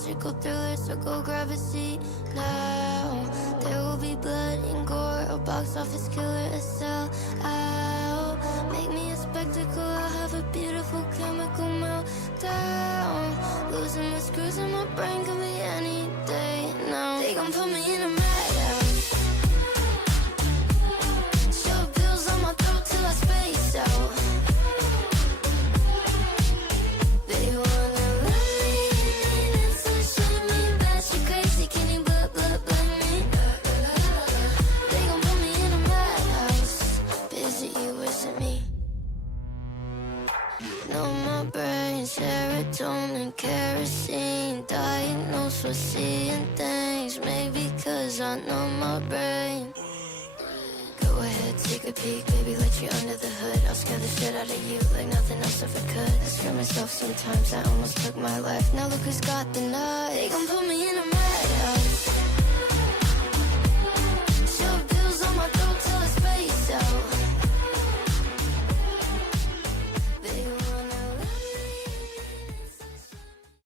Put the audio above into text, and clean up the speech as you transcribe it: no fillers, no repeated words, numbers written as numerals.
psychological thriller, so go grab a seat now. There will be blood and gore, a box office killer, a sell out. Make me a spectacle, I'll have a beautiful chemical meltdown. Losing the screws in my brain, could be any day now. They gon' put me in a madhouse. Shove pills on my throat till I space out. They wanna run me in, so show me that you crazy. Can you but me? They gon' put me in a madhouse. Busy you isn't me. No, my brain, serotonin, kerosene. Diagnosed with seeing things, maybe cause I know my brain. Go ahead, take a peek, baby, let you under the hood. I'll scare the shit out of you like nothing else ever could. I scare myself sometimes, I almost took my life. Now look who's got the knife.